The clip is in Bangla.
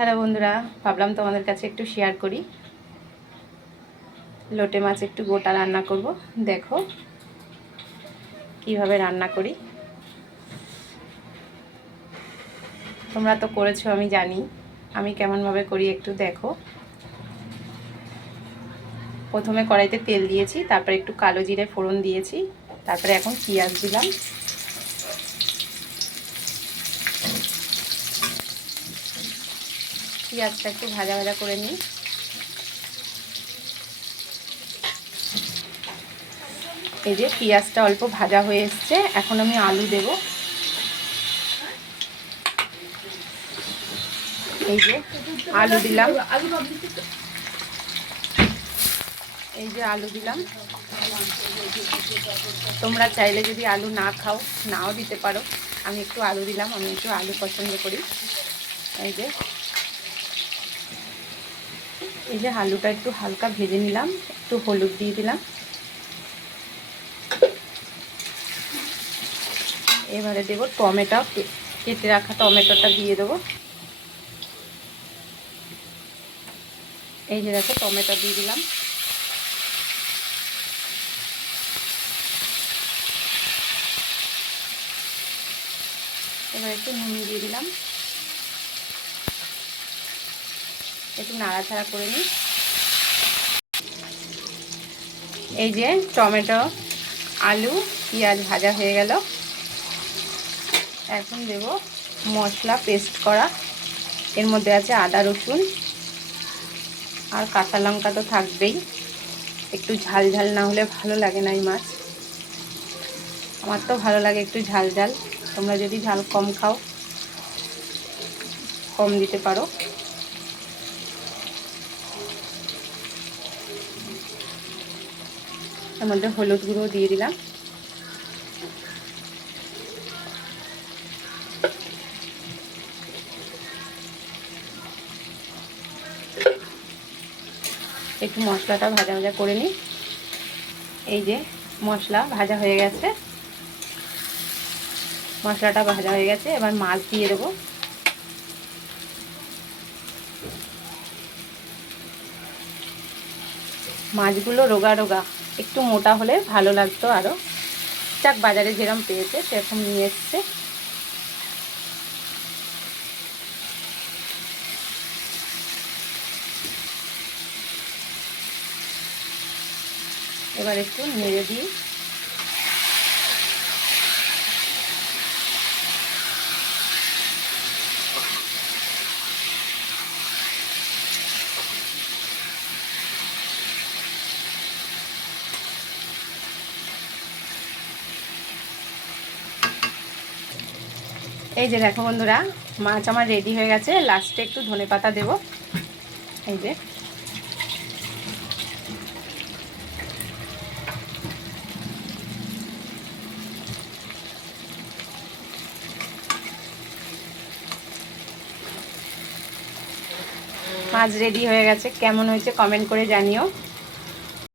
হ্যালো বন্ধুরা, ভাবলাম তোমাদের কাছে একটু শেয়ার করি। লোটে মাছ একটু গোটা রান্না করব, দেখো কিভাবে রান্না করি। তোমরা তো করেছো আমি জানি, আমি কেমনভাবে করি একটু দেখো। প্রথমে কড়াইতে তেল দিয়েছি, তারপরে একটু কালো জিরে ফোড়ন দিয়েছি, তারপরে এখন পেঁয়াজ দিলাম। পেঁয়াজটা একটু ভাজা ভাজা করে নিই। এই যে পেঁয়াজটা অল্প ভাজা হয়ে এসছে, এখন আমি আলু দেব। এই যে আলু দিলাম, এই যে আলু দিলাম। তোমরা চাইলে যদি আলু না খাও নাও দিতে পারো, আমি একটু আলু দিলাম, আমি একটু আলু পছন্দ করি। এই যে আলুটা একটু হালকা ভেজে নিলাম, একটু হলুদ দিয়ে দিলাম। এবারে দেবো টমেটো, কেটে রাখা টমেটোটা দিয়ে দেবো। এই যে দেখো টমেটো দিয়ে দিলাম। এবার একটু নুন দিয়ে দিলাম, একটু নাড়াচাড়া করে নিই। এই যে টমেটো, আলু, পেঁয়াজ ভাজা হয়ে গেল। এখন দেব মশলা পেস্ট করা, এর মধ্যে আছে আদা রসুন আর কাঁচা লঙ্কা তো থাকবেই। একটু ঝাল ঝাল না হলে ভালো লাগে না এই মাছ, আমার তো ভালো লাগে একটু ঝাল ঝাল। তোমরা যদি ঝাল কম খাও কম দিতে পারো। এর মধ্যে হলুদ গুঁড়ো দিয়ে দিলাম। একটু মশলাটা ভাজা ভাজা করে নিই। এই যে মশলা ভাজা হয়ে গেছে, মশলাটা ভাজা হয়ে গেছে, এবার মাছ দিয়ে দেবো। মাছগুলো রোগা রোগা, একটু মোটা হলে ভালো লাগতো আরও। যাক, বাজারে যেরকম পেয়েছে সেরকম নিয়ে এসছে। এবার একটু নেড়ে দিই। এই যে দেখো বন্ধুরা, মাছ আমার রেডি হয়ে গেছে। লাস্টে একটু ধনেপাতা দেব। এই যে মাছ রেডি হয়ে গেছে, কেমন হয়েছে কমেন্ট করে জানিও।